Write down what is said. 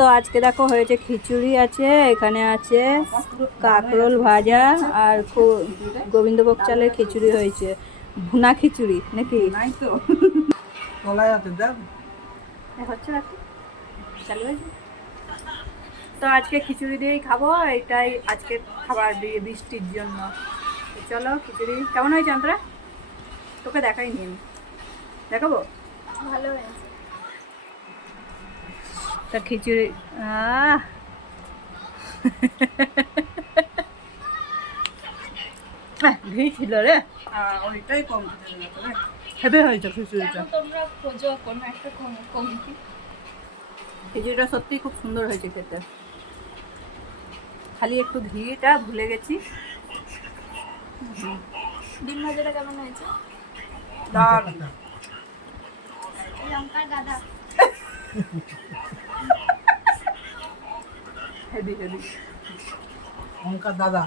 তো আজকে দেখো হয়েছে খিচুড়ি আছে, এখানে আছে কাঁকরোল ভাজা আর গোবিন্দভোগ চালের খিচুড়ি হয়েছে, ভুনা খিচুড়ি নাকি হচ্ছে নাকি চালু হয়েছে। তো আজকে খিচুড়ি দিয়েই খাবো, এটাই আজকে খাবার বৃষ্টির জন্য। চলো খিচুড়ি কেমন হয়েছে অন্তরা, তোকে দেখাইনি আমি, দেখাবো ভালো হয়েছে। তা খিচুড়ি ঘি ছিল রে, ওইটাই কম হেভি হয়েছে খিচুড়িটা। তোমরা খোঁজো কোনো একটা কমিটি। খিচুড়িটা সত্যি খুব সুন্দর হয়েছে খেতে, খালি একটু ঘিটা ভুলে গেছি। ডিম ভাজাটা কেমন হয়েছে? দারুণ। লঙ্কার গাদা। হেভি হেভি লঙ্কার দাদা।